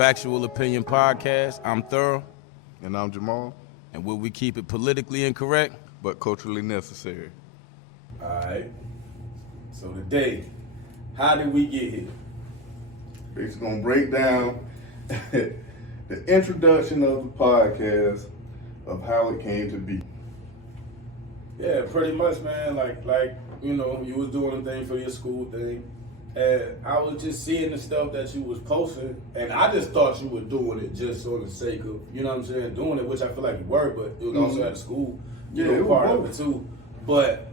Factual Opinion Podcast. I'm Thorough. And I'm Jamal. And will we keep it politically incorrect? But culturally necessary. All right. So today, how did we get here? We're just going to break down the introduction of the podcast of how it came to be. Yeah, pretty much, man. Like you know, you was doing a thing for your school thing. And I was just seeing the stuff that you was posting, and I just thought you were doing it just for the sake of, you know what I'm saying, doing it, which I feel like you were, but it was also at the school, you know, part of it too. But,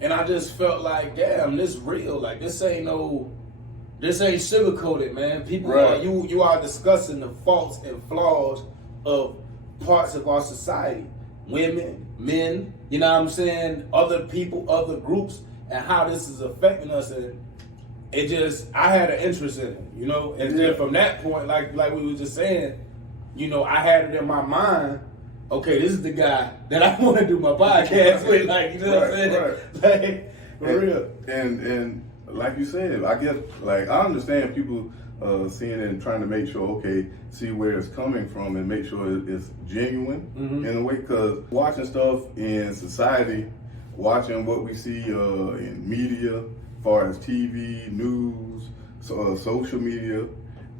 and I just felt like, damn, this real, like this ain't sugarcoated, man. People right. you are discussing the faults and flaws of parts of our society. Women, men, you know what I'm saying, other people, other groups, and how this is affecting us. And it just, I had an interest in it, you know? And then from that point, like we were just saying, you know, I had it in my mind, okay, this is the guy that I want to do my podcast with, like, you know what I'm saying? Right. Like, for real. And like you said, I guess, like, I understand people seeing it and trying to make sure, okay, see where it's coming from and make sure it's genuine in a way, because watching stuff in society, watching what we see in media, as far as TV, news, social media,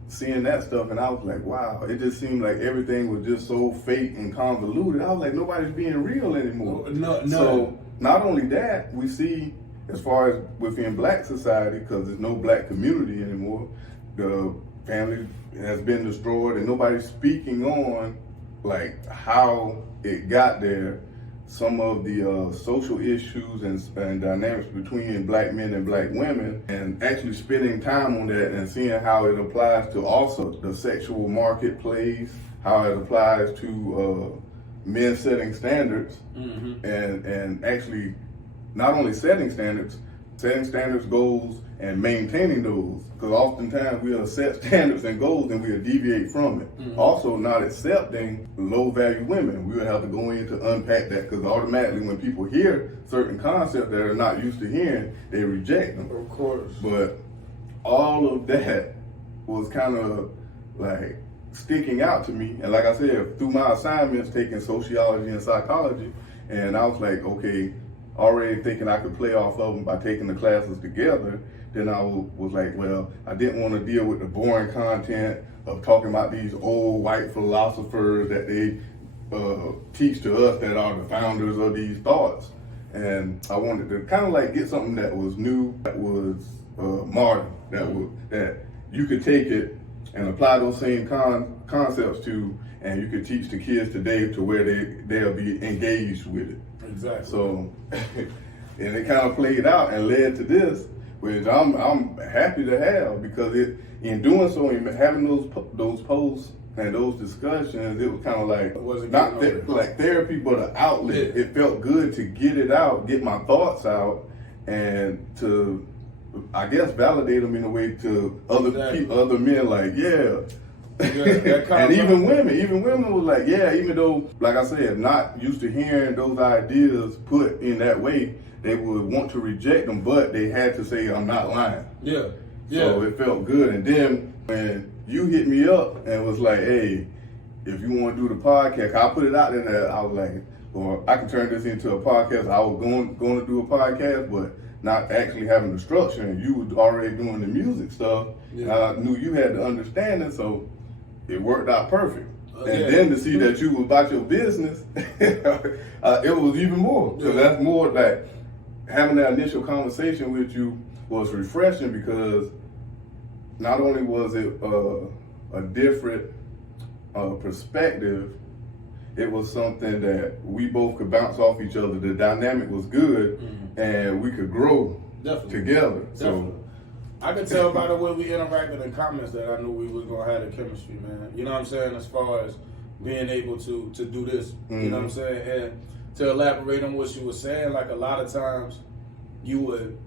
seeing that stuff, and I was like, wow, it just seemed like everything was just so fake and convoluted. I was like, nobody's being real anymore. No. So not only that, we see as far as within black society, because there's no black community anymore, the family has been destroyed and nobody's speaking on like how it got there. Some of the social issues and dynamics between black men and black women, and actually spending time on that and seeing how it applies to also the sexual marketplace, how it applies to men setting standards, and actually not only setting standards goals, and maintaining those, because oftentimes we'll set standards and goals and we'll deviate from it. Also not accepting low value women. We'll have to go in to unpack that, because automatically when people hear certain concepts that they're not used to hearing, they reject them. Of course. But all of that was kind of like sticking out to me. And like I said, through my assignments, taking sociology and psychology, and I was like, okay, already thinking I could play off of them by taking the classes together. Then I was like, well, I didn't want to deal with the boring content of talking about these old white philosophers that they teach to us that are the founders of these thoughts. And I wanted to kind of like get something that was new, that was modern, that you could take it and apply those same concepts to, and you could teach the kids today to where they'll be engaged with it. Exactly. So, and it kind of played out and led to this, which I'm happy to have, because in doing so, in having those posts and those discussions, it was kind of like like therapy, but an outlet. Yeah. It felt good to get it out, get my thoughts out, and to, I guess, validate them in a way to other people, other men. Like, and even women was like, yeah, even though, like I said, not used to hearing those ideas put in that way, they would want to reject them, but they had to say, I'm not lying. Yeah. So it felt good. And then when you hit me up and was like, hey, if you want to do the podcast, I put it out there, and I was like, well, I can turn this into a podcast. I was going to do a podcast, but not actually having the structure, and you was already doing the music stuff. Yeah. I knew you had the understanding, so it worked out perfect. And then to see that you was about your business, it was even more. So that's more like having that initial conversation with you was refreshing, because not only was it a different perspective, it was something that we both could bounce off each other. The dynamic was good, and we could grow together. Definitely. So I could tell by the way we interacted in comments that I knew we was gonna have the chemistry, man. You know what I'm saying? As far as being able to do this, you know what I'm saying? And to elaborate on what you were saying, like a lot of times you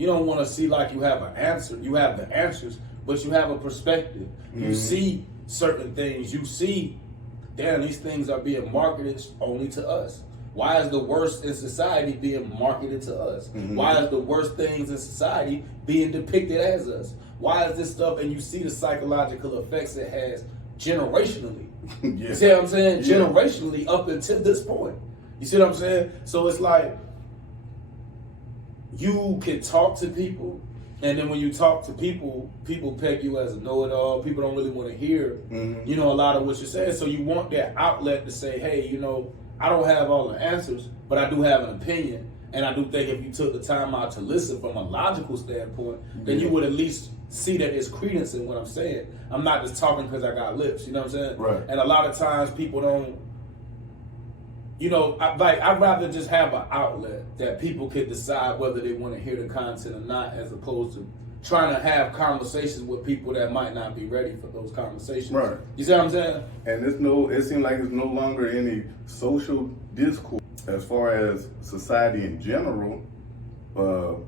don't want to see like you have an answer. You have the answers, but you have a perspective. You see certain things. You see, damn, these things are being marketed only to us. Why is the worst in society being marketed to us? Why is the worst things in society being depicted as us? Why is this stuff? And you see the psychological effects it has generationally. Yeah. You see what I'm saying? Yeah. Generationally up until this point. You see what I'm saying? So it's like you can talk to people, and then when you talk to people, people peg you as a know-it-all. People don't really want to hear, you know, a lot of what you're saying. So you want that outlet to say, hey, you know, I don't have all the answers, but I do have an opinion. And I do think if you took the time out to listen from a logical standpoint, then you would at least see that there's credence in what I'm saying. I'm not just talking because I got lips, you know what I'm saying? Right. And a lot of times people don't, you know, I'd rather just have an outlet that people could decide whether they want to hear the content or not, as opposed to trying to have conversations with people that might not be ready for those conversations. Right. You see what I'm saying? And it seems like there's no longer any social discourse as far as society in general.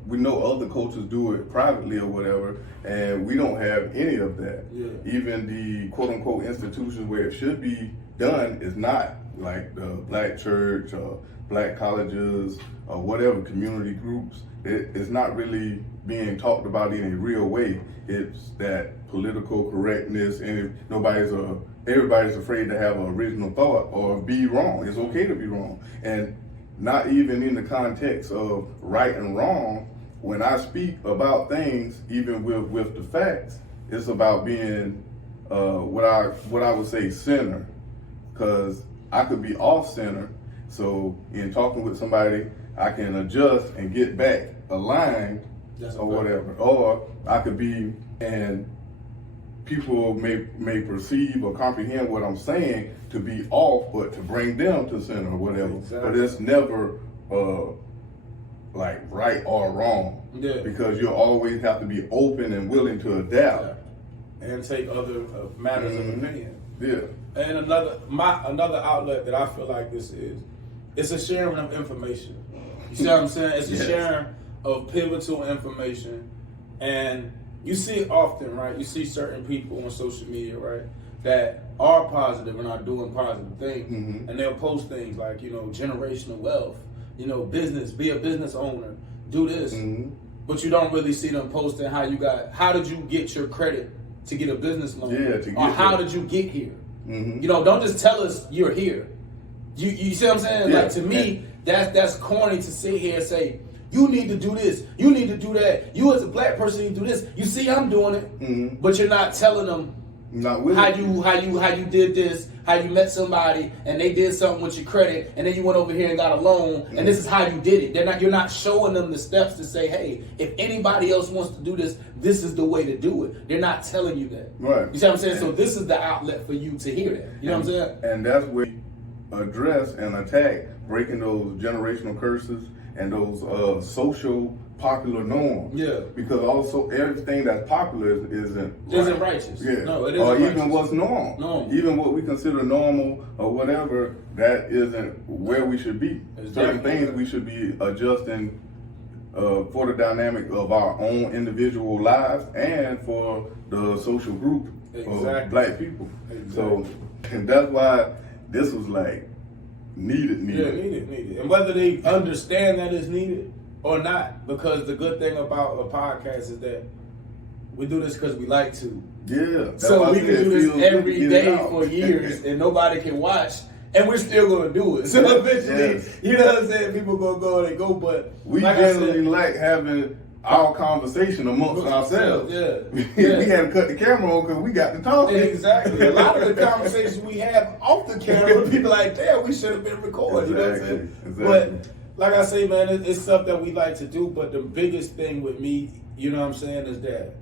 We know other cultures do it privately or whatever, and we don't have any of that. Yeah. Even the quote-unquote institutions where it should be done is not, like the black church or black colleges or whatever community groups. It's not really being talked about in a real way. It's that political correctness, and everybody's afraid to have an original thought or be wrong. It's okay to be wrong. And not even in the context of right and wrong, when I speak about things, even with the facts, it's about being what I would say center, because I could be off center. So in talking with somebody, I can adjust and get back aligned or whatever. Or I could be, and people may perceive or comprehend what I'm saying to be off, but to bring them to center or whatever. Exactly. But it's never like right or wrong. Yeah. Because you'll always have to be open and willing to adapt. And take other matters of opinion. Yeah. And another outlet that I feel like this is, it's a sharing of information. You see what I'm saying? It's a sharing of pivotal information. And you see it often, right? You see certain people on social media, right, that are positive and are doing positive things. And they'll post things like, you know, generational wealth, you know, business, be a business owner, do this. But you don't really see them posting how did you get your credit to get a business loan? Or how did you get here? You know, don't just tell us you're here. You see what I'm saying? Yeah. Like, to me, that's corny to sit here and say, you need to do this, you need to do that. You as a black person need to do this. You see I'm doing it, but you're not telling them how you did this, how you met somebody and they did something with your credit, and then you went over here and got a loan, and this is how you did it. You're not showing them the steps to say, hey, if anybody else wants to do this, this is the way to do it. They're not telling you that. Right. You see what I'm saying? So this is the outlet for you to hear that. You know what I'm saying? And that's where we address and attack breaking those generational curses and those social popular norms. Yeah. Because also everything that's popular isn't righteous. Yeah. No, it isn't or righteous. even what's normal. Even what we consider normal or whatever, that isn't where we should be. Certain things we should be adjusting for the dynamic of our own individual lives and for the social group of black people. So, and that's why this was like needed. Yeah, needed. And whether they understand that it's needed or not, because the good thing about a podcast is that we do this because we like to. Yeah. So we can do this every day for years and nobody can watch, and we're still going to do it. So eventually, you know what I'm saying, people going to go and they go, but we generally like having our conversation amongst ourselves. We had to cut the camera on because we got to talk. Exactly. A lot of the conversations we have off the camera, people like, damn, we should have been recording. You know what I'm saying? Exactly. But like I say, man, it's stuff that we like to do. But the biggest thing with me, you know what I'm saying, is that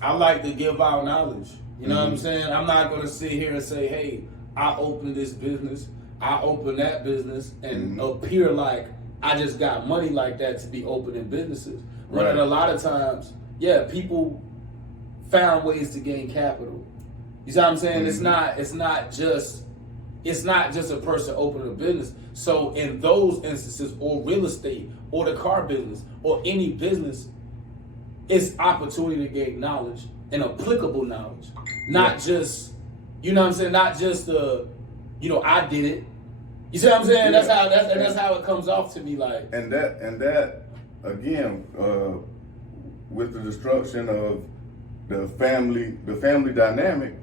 I like to give out knowledge. You know what I'm saying? I'm not going to sit here and say, hey, I opened this business, I opened that business, and appear like I just got money like that to be opening businesses. But a lot of times, people found ways to gain capital. You see what I'm saying? It's not just a person opening a business. So in those instances, or real estate, or the car business, or any business, it's opportunity to gain knowledge and applicable knowledge. Not just, you know what I'm saying? Not just I did it. You see what I'm saying? That's how it comes off to me, like. And that again, with the destruction of the family dynamic,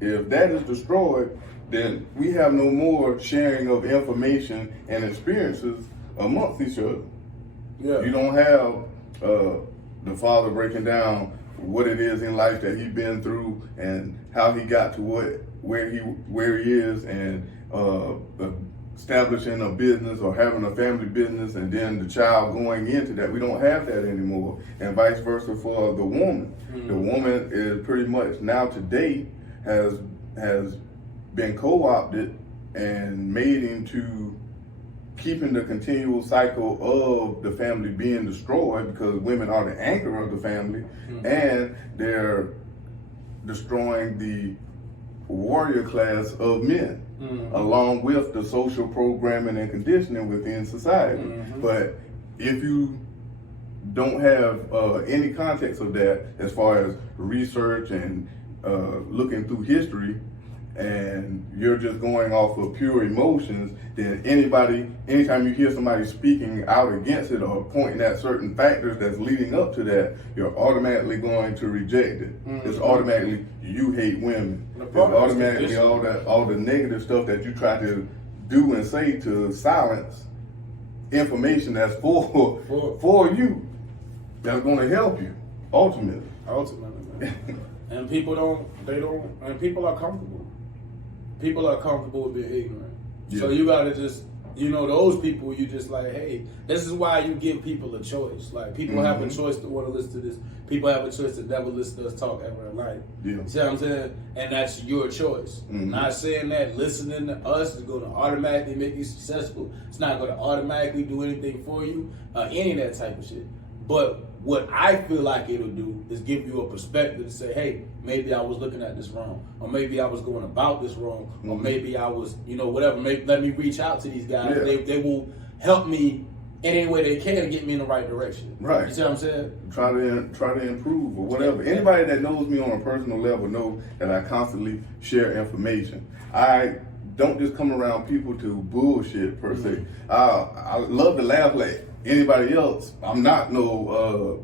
if that is destroyed, then we have no more sharing of information and experiences amongst each other. Yeah. You don't have the father breaking down what it is in life that he's been through and how he got to where he is, and establishing a business or having a family business, and then the child going into that. We don't have that anymore, and vice versa for the woman. Mm-hmm. The woman is pretty much now today has been co-opted and made into keeping the continual cycle of the family being destroyed, because women are the anchor of the family. Mm-hmm. And they're destroying the warrior class of men, mm-hmm. along with the social programming and conditioning within society. Mm-hmm. But if you don't have any context of that as far as research and looking through history, and you're just going off of pure emotions, then anytime you hear somebody speaking out against it or pointing at certain factors that's leading up to that, you're automatically going to reject it. Mm-hmm. It's automatically, you hate women. It's automatically all the negative stuff that you try to do and say to silence information that's for you, that's going to help you ultimately. Man. And people are comfortable. People are comfortable with being ignorant. Yeah. So you gotta just, those people, you just like, hey, this is why you give people a choice. Like, people mm-hmm. have a choice to want to listen to this. People have a choice to never listen to us talk ever in life. Yeah. See what I'm saying? And that's your choice. Mm-hmm. Not saying that listening to us is going to automatically make you successful. It's not going to automatically do anything for you, any of that type of shit. But what I feel like it'll do is give you a perspective to say, hey, maybe I was looking at this wrong, or maybe I was going about this wrong, mm-hmm. or maybe I was, whatever. Maybe let me reach out to these guys. Yeah. They will help me in any way they can to get me in the right direction. Right. You see what I'm saying? Try to improve or whatever. Yeah. Anybody that knows me on a personal level know that I constantly share information. I don't just come around people to bullshit per se. Mm-hmm. I love to laugh like anybody else. I'm not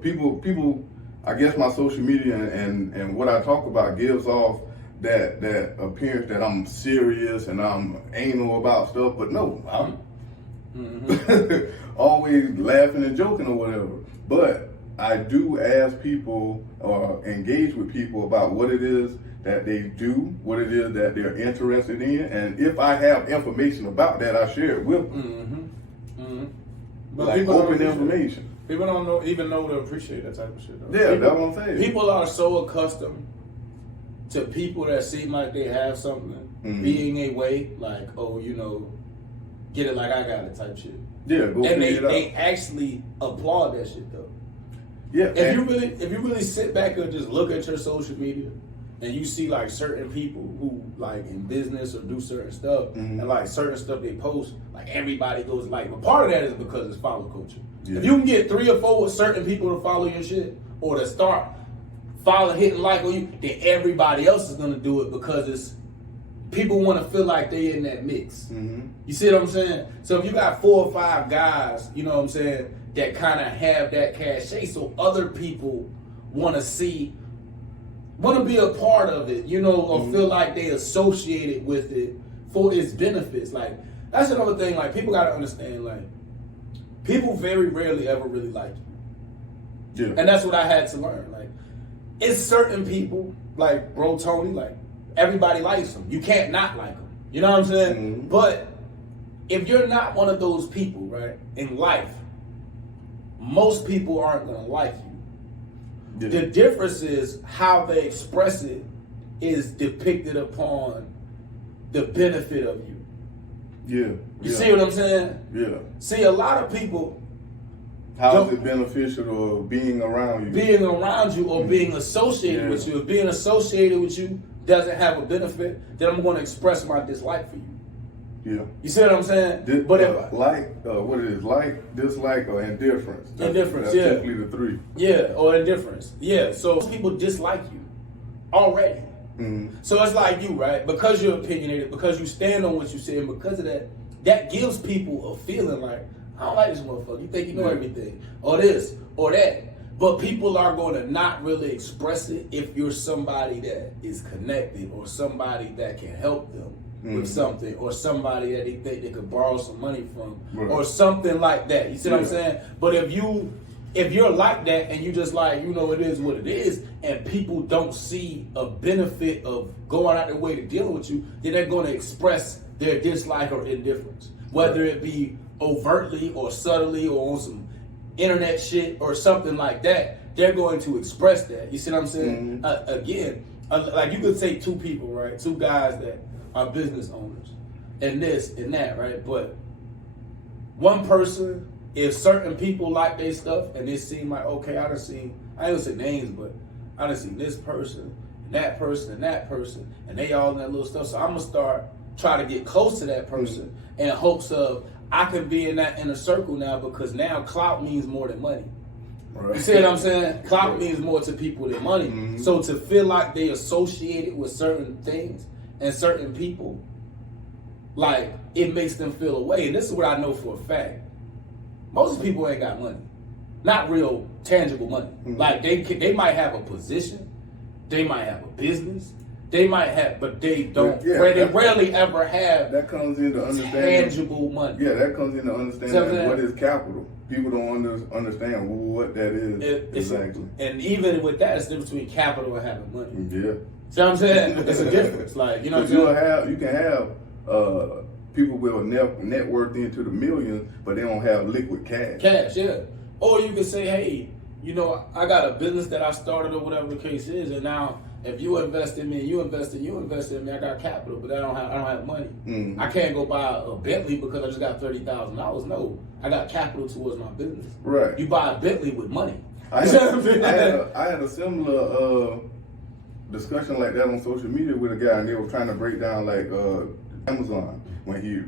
people. I guess my social media and what I talk about gives off that appearance that I'm serious and I'm anal about stuff, but no, I'm mm-hmm. always laughing and joking or whatever. But I do ask people or engage with people about what it is that they do, what it is that they're interested in, and if I have information about that, I share it with them. Mm-hmm. Mm-hmm. But like open information. People don't even know to appreciate that type of shit, though. Yeah, that's what I'm saying. People are so accustomed to people that seem like they have something mm-hmm. being a way, like, get it like I got it type shit. Yeah, go and they actually applaud that shit though. Yeah. If you really sit back and just look at your social media and you see like certain people who like in business or do certain stuff mm-hmm. and like certain stuff they post, like everybody goes like, but part of that is because it's follow culture. Yeah. If you can get 3 or 4 certain people to follow your shit or to start hitting like on you, then everybody else is gonna do it because it's people want to feel like they in that mix. Mm-hmm. You see what I'm saying? So if you got 4 or 5 guys, you know what I'm saying, that kind of have that cachet, so other people want to be a part of it, or mm-hmm. feel like they associated with it for its benefits. Like, that's another thing, like, people got to understand, like, people very rarely ever really like you. Yeah. And that's what I had to learn. Like, it's certain people, like Bro Tony, like, everybody likes them. You can't not like them. You know what I'm saying? Mm-hmm. But if you're not one of those people, right, in life, most people aren't going to like you. Yeah. The difference is how they express it is depicted upon the benefit of you. Yeah. You see what I'm saying? Yeah. See, a lot of people... How is it beneficial or being around you? Being around you or being associated with you. If being associated with you doesn't have a benefit, then I'm going to express my dislike for you. Yeah. You see what I'm saying? What it is, like, dislike, or indifference. That's yeah. Typically the 3. Yeah, or indifference. Yeah, so most people dislike you already. Mm-hmm. So it's like you, right? Because you're opinionated, because you stand on what you say, and because of that gives people a feeling like, I don't like this motherfucker. You think you know everything. Or this, or that. But people are going to not really express it if you're somebody that is connected or somebody that can help them with something, or somebody that they think they could borrow some money from, or something like that. You see what I'm saying? But if you're like that and you just like, it is what it is, and people don't see a benefit of going out their way to deal with you, then they're going to express their dislike or indifference, whether it be overtly or subtly or on some internet shit or something like that. They're going to express that. You see what I'm saying? Again, like you could say two people, right? Two guys that are business owners and this and that, right? But one person, if certain people like their stuff and it seem like, okay, I ain't gonna say names, but I done seen this person and that person and that person, and they all in that little stuff. So I'm gonna start try to get close to that person in hopes of I can be in that inner circle now, because now clout means more than money. Right. You see what I'm saying? Clout means more to people than money. So to feel like they associated with certain things and certain people, like, it makes them feel away. And this is what I know for a fact. Most people ain't got money. Not real tangible money. Like, they might have a position, they might have a business, they might have, but they don't. They rarely ever have. That comes into understanding tangible money. Yeah, that comes into understanding what is capital. People don't understand what that is exactly. And even with that, it's the difference between capital and having money. Yeah. See what I'm saying? It's a difference. Like, you know what I'm saying? You can have people with a net worth into the millions, but they don't have liquid cash. Cash, yeah. Or you can say, hey, I got a business that I started or whatever the case is, and now if you invest in me, you invest in me, I got capital, but I don't have money. I can't go buy a Bentley because I just got $30,000. No, I got capital towards my business. Right. You buy a Bentley with money. I had a similar discussion like that on social media with a guy, and they were trying to break down like Amazon when he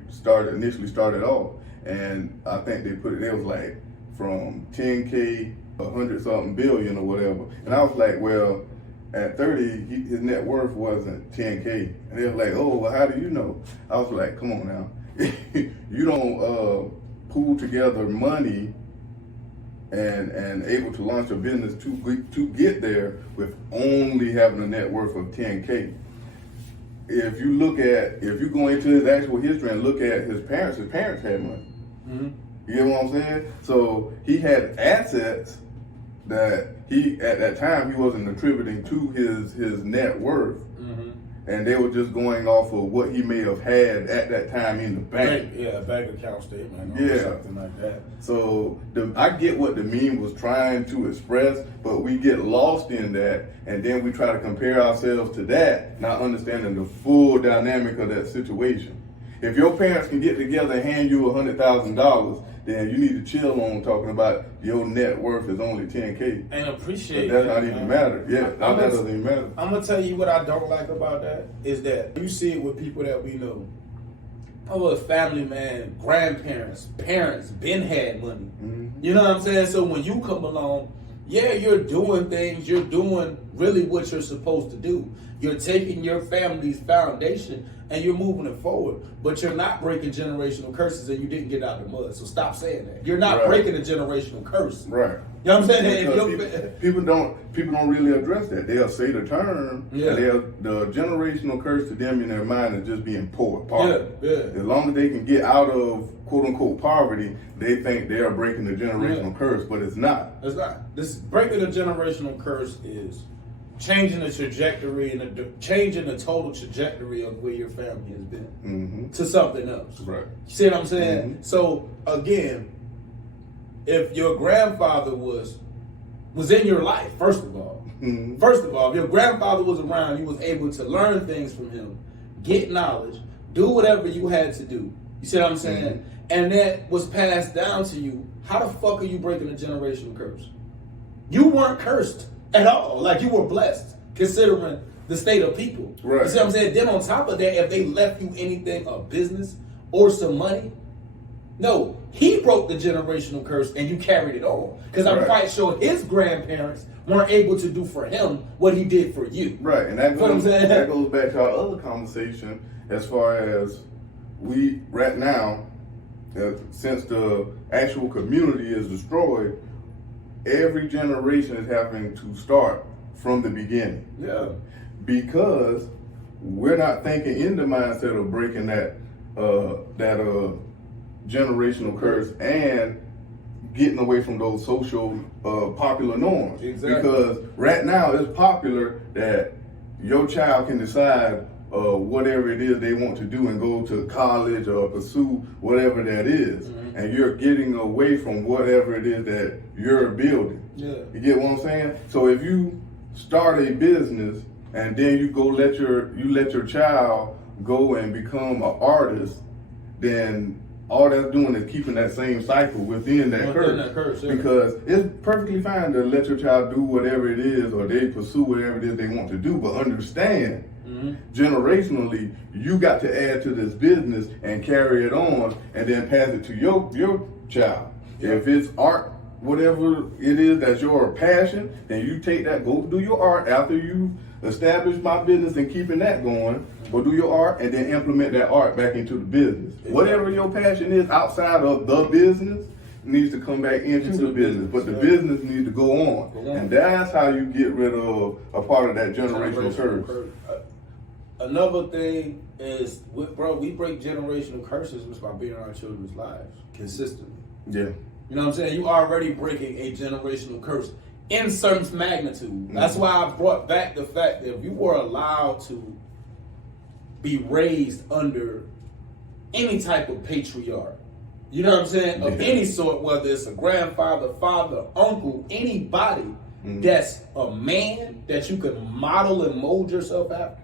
initially started off, and I think they was like from 10K, 100 something billion or whatever, and I was like, well, at 30, his net worth wasn't 10K, and they were like, oh, well, how do you know? I was like, come on now, you don't pool together money and able to launch a business to get there with only having a net worth of 10K. If you go into his actual history and look at his parents had money. You get what I'm saying? So he had assets that at that time he wasn't attributing to his net worth. And they were just going off of what he may have had at that time in the bank. Bank account statement or something like that. So I get what the meme was trying to express, but we get lost in that, and then we try to compare ourselves to that, not understanding the full dynamic of that situation. If your parents can get together and hand you $100,000, then you need to chill on talking about your net worth is only 10K. And appreciate that. That doesn't even matter. Yeah, that doesn't even matter. I'm going to tell you what I don't like about that is that you see it with people that we know. Our family, man, grandparents, parents, been had money. You know what I'm saying? So when you come along, you're doing things, you're doing really what you're supposed to do. You're taking your family's foundation and you're moving it forward, but you're not breaking generational curses and you didn't get out of the mud. So stop saying that. You're not breaking a generational curse. Right. You know what I'm saying? People don't really address that. They'll say the term, and the generational curse to them in their mind is just being poor. As long as they can get out of quote unquote poverty, they think they are breaking the generational curse, but it's not. It's not. This breaking the generational curse is changing the trajectory and changing the total trajectory of where your family has been to something else. Right. You see what I'm saying? So again, if your grandfather was in your life, first of all, if your grandfather was around, you was able to learn things from him, get knowledge, do whatever you had to do. You see what I'm saying? And that was passed down to you. How the fuck are you breaking a generational curse? You weren't cursed at all. Like, you were blessed, considering the state of people. Right. You see what I'm saying? Then on top of that, if they left you anything, a business or some money, no, he broke the generational curse and you carried it on. Because I'm quite sure his grandparents weren't able to do for him what he did for you. Right, and that goes back to our other conversation as far as we, right now, since the actual community is destroyed, every generation is having to start from the beginning. Yeah. Because we're not thinking in the mindset of breaking that generational curse and getting away from those social popular norms. Exactly. Because right now it's popular that your child can decide whatever it is they want to do and go to college or pursue whatever that is. Mm-hmm. And you're getting away from whatever it is that you're building. Yeah. You get what I'm saying? So if you start a business and then you let your child go and become an artist, then all that's doing is keeping that same cycle within that curse. Yeah. Because it's perfectly fine to let your child do whatever it is or they pursue whatever it is they want to do, but understand generationally, you got to add to this business and carry it on and then pass it to your child. Yeah. If it's art, whatever it is that's your passion, then you take that, go do your art after you establish my business and keeping that going. Go do your art and then implement that art back into the business. Exactly. Whatever your passion is outside of the business needs to come back into the business, but the business needs to go on. And that's how you get rid of a part of that generational curse. Another thing is, bro, we break generational curses just by being in our children's lives consistently. Yeah. You know what I'm saying? You already breaking a generational curse in certain magnitude. That's why I brought back the fact that if you were allowed to be raised under any type of patriarch, you know what I'm saying, of any sort, whether it's a grandfather, father, uncle, anybody that's a man that you can model and mold yourself after,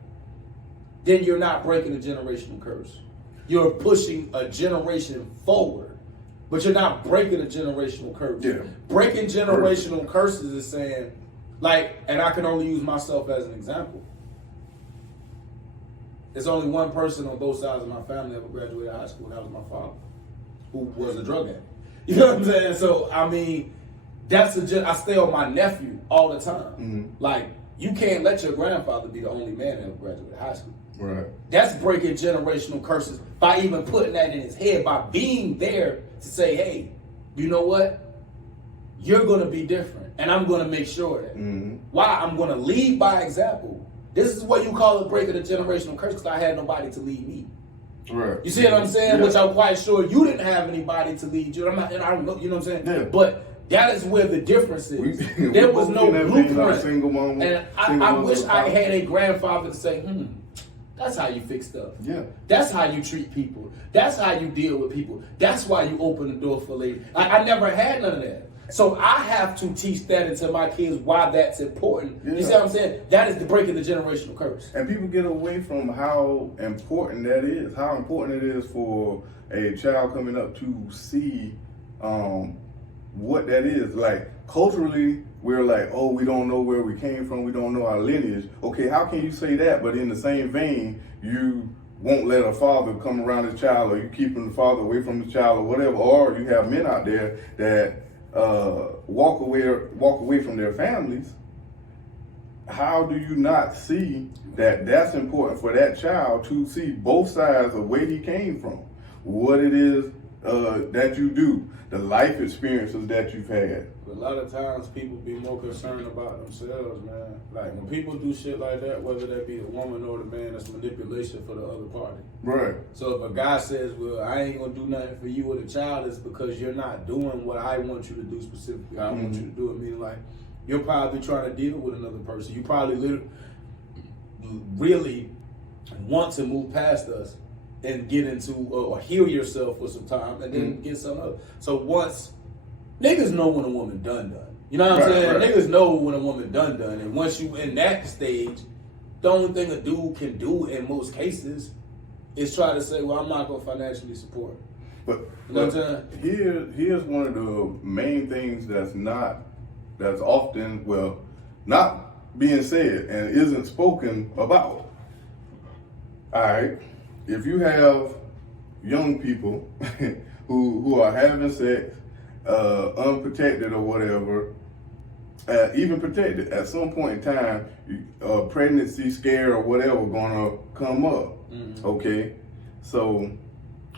then you're not breaking a generational curse. You're pushing a generation forward, but you're not breaking a generational curse. Yeah. Breaking generational curses is saying, like, and I can only use myself as an example. There's only one person on both sides of my family that ever graduated high school, and that was my father, who was a drug addict. You know what I'm saying? So, I mean, I stay on my nephew all the time. Like, you can't let your grandfather be the only man that ever graduated high school. Right. That's breaking generational curses by even putting that in his head, by being there to say, hey, you know what? You're going to be different, and I'm going to make sure that. Why? I'm going to lead by example. This is what you call it breaking a generational curse, because I had nobody to lead me. Right. You see what I'm saying? Yeah. Which I'm quite sure you didn't have anybody to lead you. And I don't know, you know what I'm saying? Yeah. But that is where the difference is. There was no blueprint. Single mom, and I wish I had a grandfather to say, that's how you fix stuff. Yeah. That's how you treat people. That's how you deal with people. That's why you open the door for ladies. I never had none of that. So I have to teach that into my kids why that's important. Yeah. You see what I'm saying? That is the breaking the generational curse. And people get away from how important that is. How important it is for a child coming up to see what that is. Like, culturally, we're like, oh, we don't know where we came from. We don't know our lineage. Okay, how can you say that? But in the same vein, you won't let a father come around his child, or you keeping the father away from the child, or whatever. Or you have men out there that walk away from their families. How do you not see that that's important for that child to see both sides of where he came from, what it is that you do, the life experiences that you've had? A lot of times people be more concerned about themselves, man. Like, when people do shit like that, whether that be the woman or the man, that's manipulation for the other party. Right. So if a guy says, well, I ain't gonna do nothing for you or the child, it's because you're not doing what I want you to do specifically. I want you to do it, meaning like, you're probably trying to deal with another person. You probably really want to move past us and get into, or heal yourself for some time and then get something else. So once, niggas know when a woman done. You know what I'm saying? Right. Niggas know when a woman done. And once you in that stage, the only thing a dude can do in most cases is try to say, well, I'm not going to financially support. But, you know what I'm saying? Here's one of the main things that's often, well, not being said and isn't spoken about. All right, if you have young people who are having sex, unprotected or whatever, even protected, at some point in time, pregnancy scare or whatever gonna come up. Okay, so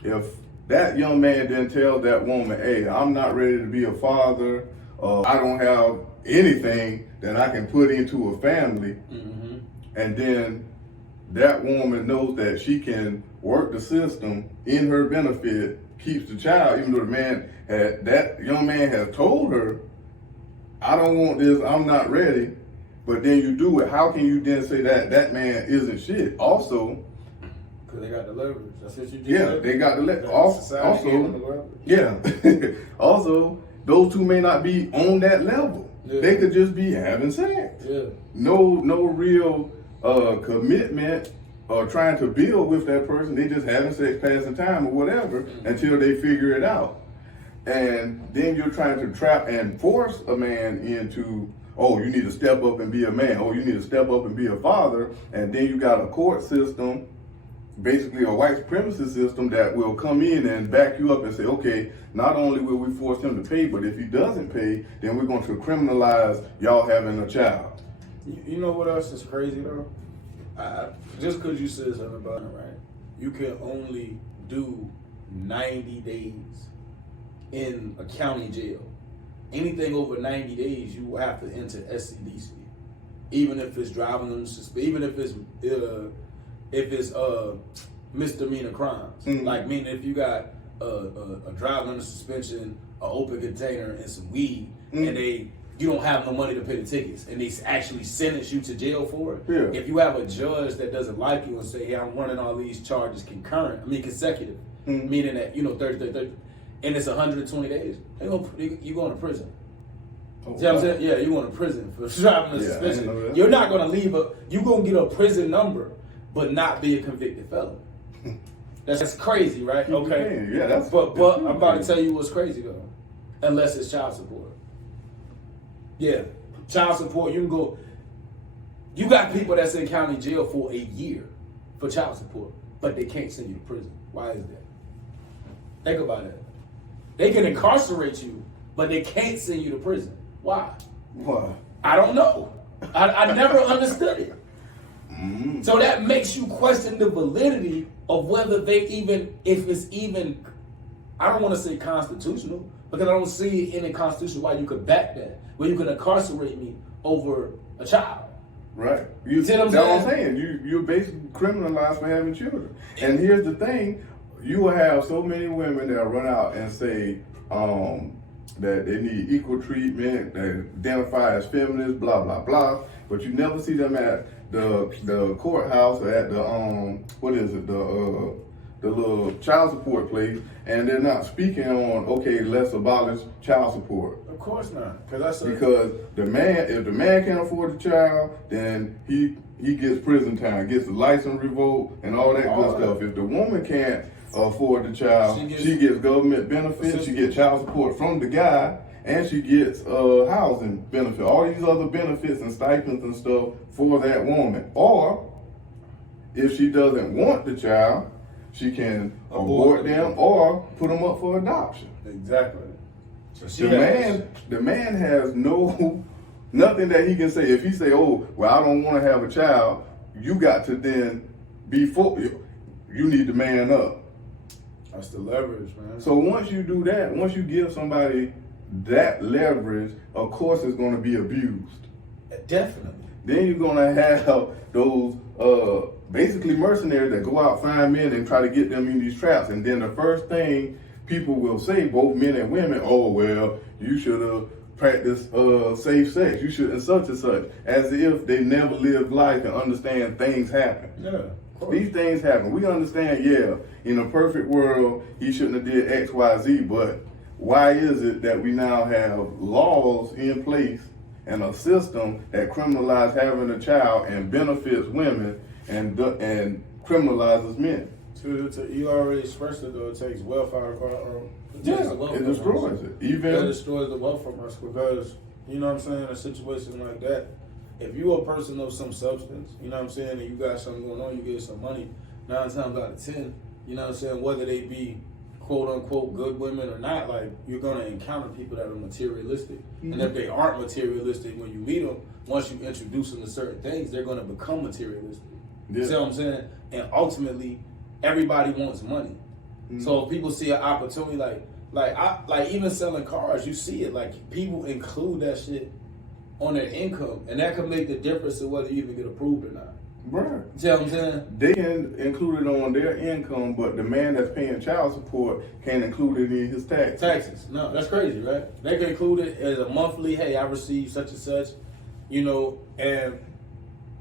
if that young man then tells that woman, hey, I'm not ready to be a father, I don't have anything that I can put into a family, and then that woman knows that she can work the system in her benefit, keeps the child, even though that young man has told her, I don't want this, I'm not ready, but then you do it. How can you then say that man isn't shit? Also, because they got the leverage. That's what you do. Yeah, they got the leverage. Also, yeah. Also, those two may not be on that level. Yeah. They could just be having sex. Yeah. No real commitment or trying to build with that person. They just having sex, passing time or whatever until they figure it out. And then you're trying to trap and force a man into, oh, you need to step up and be a man. Oh, you need to step up and be a father. And then you got a court system, basically a white supremacy system that will come in and back you up and say, okay, not only will we force him to pay, but if he doesn't pay, then we're going to criminalize y'all having a child. You know what else is crazy though? Just because you said something about it, right? You can only do 90 days in a county jail. Anything over 90 days, you will have to enter SCDC, even if it's driving under suspension, even if it's misdemeanor crimes. Like meaning if you got a driving under suspension, an open container, and some weed, and you don't have no money to pay the tickets, and they actually sentence you to jail for it. Yeah. If you have a judge that doesn't like you and say, hey, I'm running all these charges consecutive, meaning that, 30, and it's 120 days, you're going to prison. Oh, See what I'm saying? Yeah, you're going to prison for driving under suspension. You're not going to leave you're going to get a prison number, but not be a convicted felon. That's crazy, right? Okay. Yeah, but I'm about to tell you what's crazy though. Unless it's child support. Yeah, child support. You can go. You got people that's in county jail for a year for child support, but they can't send you to prison. Why is that? Think about it. They can incarcerate you, but they can't send you to prison. Why? Why? I don't know. I never understood it. So that makes you question the validity of whether if it's even, I don't want to say constitutional, because I don't see it in the Constitution why you could back that, where you can incarcerate me over a child. Right. See what I'm saying? You're basically criminalized for having children. And here's the thing, you will have so many women that run out and say that they need equal treatment, they identify as feminists, blah, blah, blah, but you never see them at the courthouse or at the little child support place, and they're not speaking on, okay, let's abolish child support. Of course not, because if the man can't afford the child, then he gets prison time, gets the license revoked, and all that good stuff. If the woman can't afford the child, she gets government benefits, she gets child support from the guy, and she gets housing benefit, all these other benefits and stipends and stuff for that woman. Or if she doesn't want the child, she can abort them or put them up for adoption. Exactly. So the man has nothing that he can say. If he say, oh, well, I don't want to have a child, you got to then you need to man up. That's the leverage, man. So once you do that, once you give somebody that leverage, of course it's going to be abused. Definitely. Then you're going to have those basically mercenaries that go out, find men and try to get them in these traps. And then the first thing people will say, both men and women, oh, well, you should have practiced safe sex. You should, and such, as if they never lived life and understand things happen. Yeah. These things happen. We understand, in a perfect world, he shouldn't have did X, Y, Z, but why is it that we now have laws in place and a system that criminalizes having a child and benefits women and criminalizes men? You already expressed it, though. It takes wealth out of our it destroys it. It destroys the wealth from us because, you know what I'm saying, a situation like that, if you're a person of some substance, you know what I'm saying, and you got something going on, you get some money, 9 times out of 10, you know what I'm saying, whether they be quote unquote good women or not, like you're gonna encounter people that are materialistic. And if they aren't materialistic when you meet them, once you introduce them to certain things, they're gonna become materialistic. You see what I'm saying? And ultimately, everybody wants money. So if people see an opportunity, like Like even selling cars, you see it. Like people include that shit on their income, and that can make the difference of whether you even get approved or not. Right. See what I'm saying? They include it on their income, but the man that's paying child support can't include it in his taxes. Taxes. No, that's crazy, right? They can include it as a monthly. Hey, I received such and such, you know, and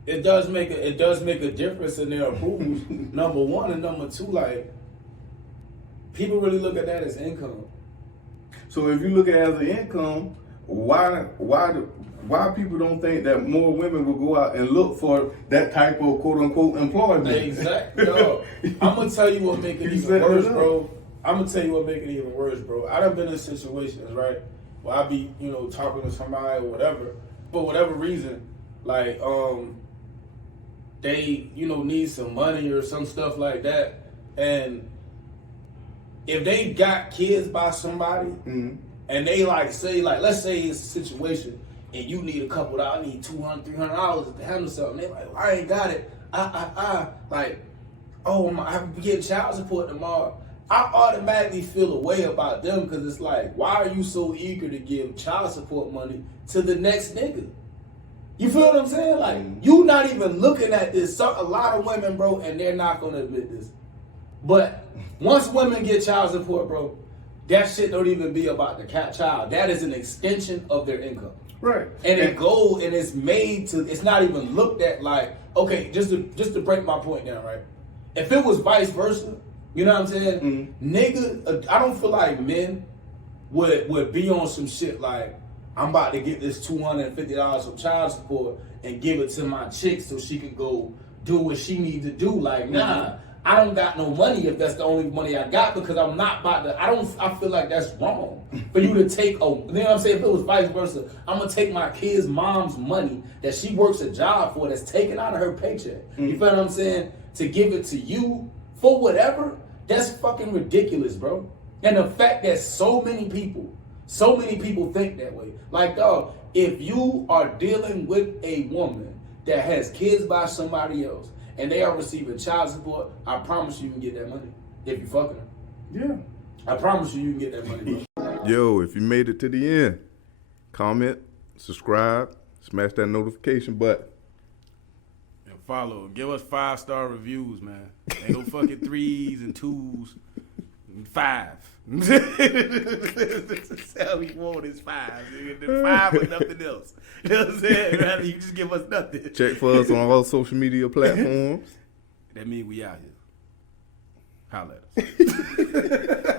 it does make a difference in their approvals. Number one, and number two, like people really look at that as income. So if you look at it as an income, why people don't think that more women will go out and look for that type of quote unquote employment? Exactly. Yo, I'm gonna tell you what make it even worse, bro. I done been in situations, right, where I be, you know, talking to somebody or whatever, for whatever reason, like they, you know, need some money or some stuff like that, and if they got kids by somebody, and they like say, like, let's say it's a situation and you need a couple dollars, I need $200, $300 to handle something. They like, well, I ain't got it. Like, oh, I'm getting child support tomorrow. I automatically feel a way about them because it's like, why are you so eager to give child support money to the next nigga? You feel what I'm saying? Like, you not even looking at this. So, a lot of women, bro, and they're not gonna admit this, but once women get child support, bro, that shit don't even be about the child. That is an extension of their income. Right. And it's made to, it's not even looked at like, okay, just to break my point down, right? If it was vice versa, you know what I'm saying? Nigga, I don't feel like men would be on some shit like, I'm about to get this $250 from child support and give it to my chick so she can go do what she needs to do. Like, nah. I don't got no money if that's the only money I got because I'm not about to, I feel like that's wrong. For you to take, you know what I'm saying? If it was vice versa, I'm going to take my kid's mom's money that she works a job for that's taken out of her paycheck. You feel what I'm saying? To give it to you for whatever, that's fucking ridiculous, bro. And the fact that so many people think that way. Like, dog, if you are dealing with a woman that has kids by somebody else, and they are receiving child support, I promise you can get that money if you fucking them. Yeah. I promise you can get that money, bro. Yo, if you made it to the end, comment, subscribe, smash that notification button. And follow. Give us 5-star reviews, man. Ain't no fucking 3s and 2s and 5. All we want is 5. The 5 or nothing else. You know what I'm saying? Rather you just give us nothing. Check for us on all social media platforms. That means we out here. Holla at us.